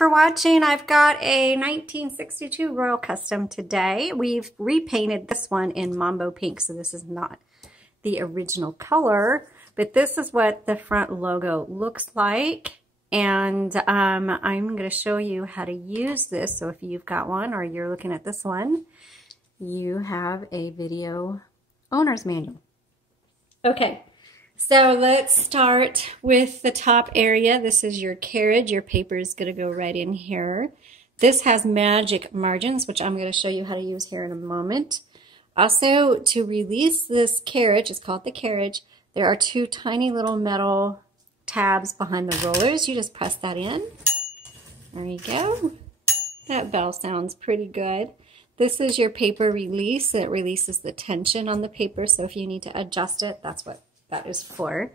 for watching. I've got a 1962 Royal Custom today. We've repainted this one in Mambo Pink, so this is not the original color, but this is what the front logo looks like. And I'm going to show you how to use this. So if you've got one or you're looking at this one, you have a video owner's manual. Okay, so let's start with the top area. This is your carriage. Your paper is going to go right in here. This has magic margins, which I'm going to show you how to use here in a moment. Also, to release this carriage, it's called the carriage, there are two tiny little metal tabs behind the rollers. You just press that in. There you go. That bell sounds pretty good. This is your paper release. It releases the tension on the paper, so if you need to adjust it, that's what that is for.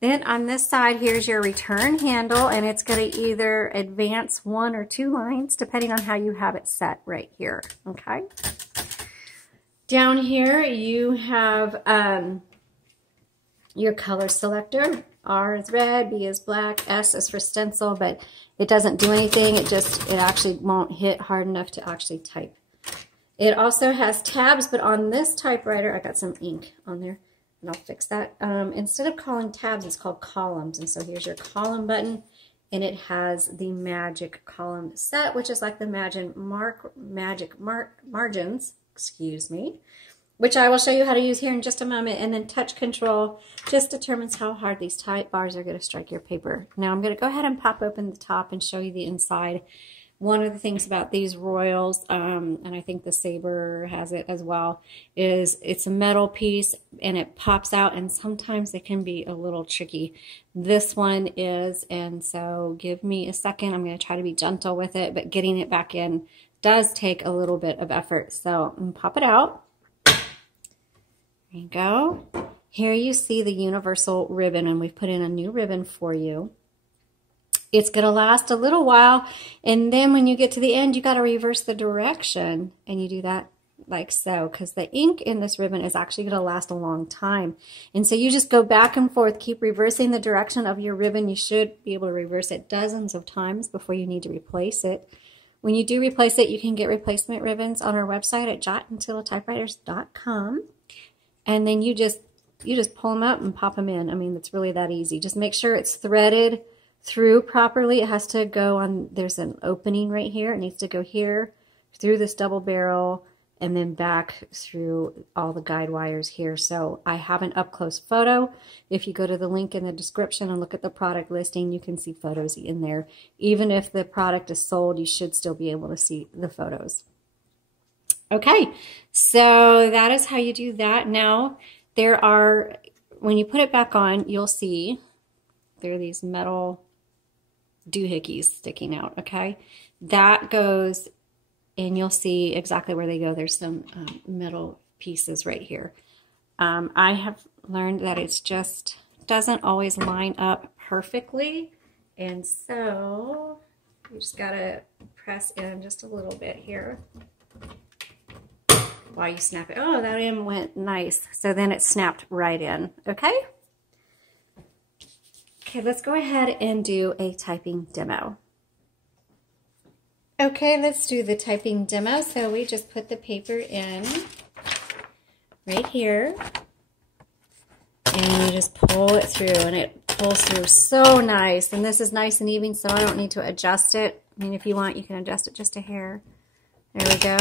Then on this side, here's your return handle, and it's going to either advance 1 or 2 lines, depending on how you have it set right here, okay? Down here, you have your color selector. R is red, B is black, S is for stencil, but it doesn't do anything. It actually won't hit hard enough to actually type. It also has tabs, but on this typewriter, I got some ink on there, and I'll fix that. Instead of calling tabs, it's called columns, and so here's your column button, and it has the magic column set, which is like the magic margins, excuse me, which I will show you how to use here in just a moment. And then touch control just determines how hard these type bars are going to strike your paper. Now I'm going to go ahead and pop open the top and show you the inside. One of the things about these Royals, and I think the Sabre has it as well, is it's a metal piece and it pops out, and sometimes it can be a little tricky. This one is, and so give me a second. I'm going to try to be gentle with it, but getting it back in does take a little bit of effort. So I'm going to pop it out. There you go. Here you see the universal ribbon, and we've put in a new ribbon for you. It's going to last a little while, and then when you get to the end, you got to reverse the direction, and you do that like so, because the ink in this ribbon is actually going to last a long time. And so you just go back and forth, keep reversing the direction of your ribbon. You should be able to reverse it dozens of times before you need to replace it. When you do replace it, you can get replacement ribbons on our website at jotandtillatypewriters.com. And then you just pull them out and pop them in. I mean, it's really that easy. Just make sure it's threaded through properly. It has to go on, there's an opening right here. It needs to go here, through this double barrel, and then back through all the guide wires here. So I have an up-close photo. If you go to the link in the description and look at the product listing, you can see photos in there. Even if the product is sold, you should still be able to see the photos. Okay, so that is how you do that. Now, there are, when you put it back on, you'll see there are these metal doohickeys sticking out, okay? That goes, and you'll see exactly where they go. There's some metal pieces right here. I have learned that it's just doesn't always line up perfectly, and so you just gotta press in just a little bit here while you snap it. Oh, that in went nice. So then it snapped right in, okay? Okay, let's go ahead and do a typing demo. Okay, let's do the typing demo. So we just put the paper in right here, and you just pull it through, and it pulls through so nice. And this is nice and even, so I don't need to adjust it. I mean, if you want, you can adjust it just a hair. There we go.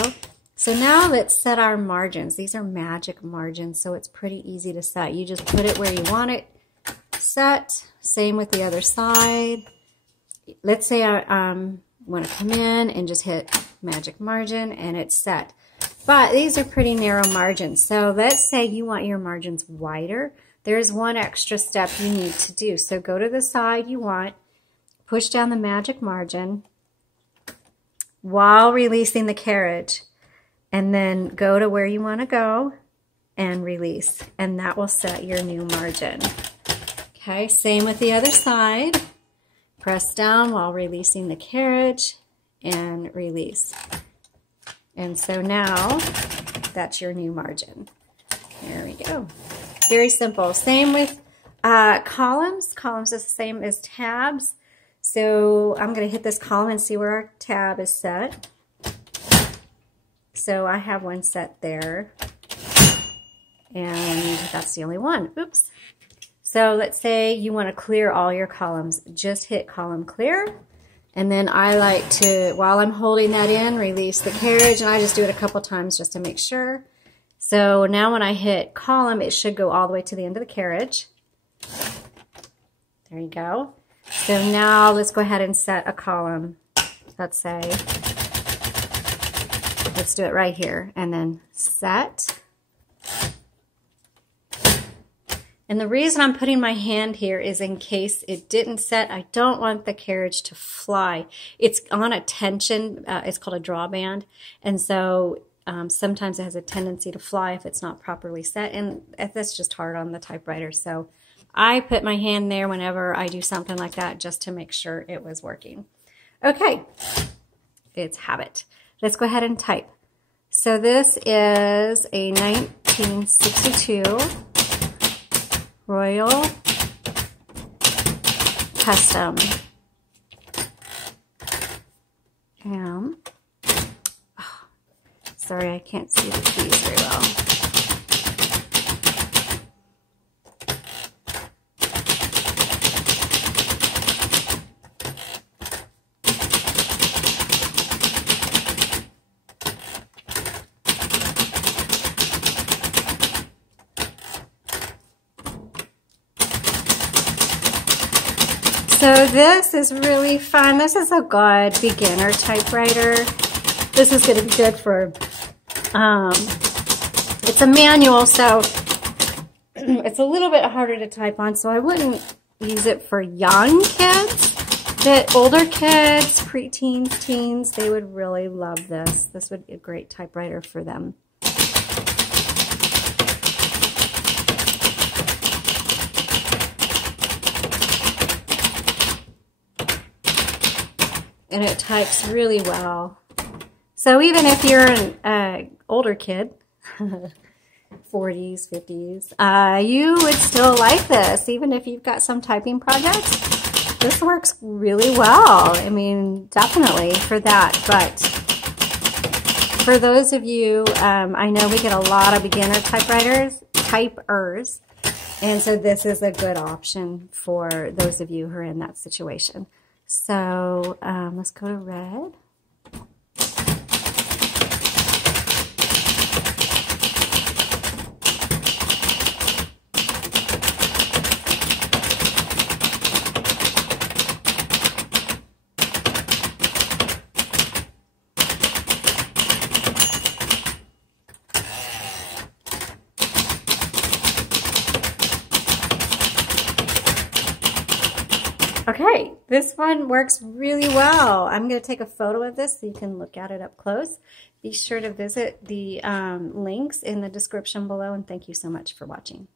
So now let's set our margins. These are magic margins, so it's pretty easy to set. You just put it where you want it set. Same with the other side. Let's say I want to come in and just hit magic margin, and it's set. But these are pretty narrow margins. So let's say you want your margins wider. There's one extra step you need to do. So go to the side you want, push down the magic margin while releasing the carriage. And then go to where you want to go and release. And that will set your new margin. Okay, same with the other side. Press down while releasing the carriage and release. And so now that's your new margin. There we go. Very simple. Same with columns. Columns is the same as tabs. So I'm going to hit this column and see where our tab is set. So I have one set there, and that's the only one. Oops. So let's say you want to clear all your columns. Just hit column clear. And then I like to, while I'm holding that in, release the carriage. And I just do it a couple times just to make sure. So now when I hit column, it should go all the way to the end of the carriage. There you go. So now let's go ahead and set a column. Let's say, let's do it right here. And then set. And the reason I'm putting my hand here is in case it didn't set. I don't want the carriage to fly. It's on a tension. It's called a drawband. And so sometimes it has a tendency to fly if it's not properly set. And that's just hard on the typewriter. So I put my hand there whenever I do something like that just to make sure it was working. Okay, it's habit. Let's go ahead and type. So this is a 1962 Royal Custom M. Oh, sorry, I can't see the keys very well. So this is really fun. This is a good beginner typewriter. This is going to be good for, it's a manual, so it's a little bit harder to type on, so I wouldn't use it for young kids. But older kids, preteens, teens, they would really love this. This would be a great typewriter for them. And it types really well. So even if you're an older kid, 40s, 50s, you would still like this. Even if you've got some typing projects, this works really well. I mean, definitely for that. But for those of you, I know we get a lot of beginner typers, and so this is a good option for those of you who are in that situation. So let's go to red. Okay, this one works really well. I'm going to take a photo of this so you can look at it up close. Be sure to visit the links in the description below, and thank you so much for watching.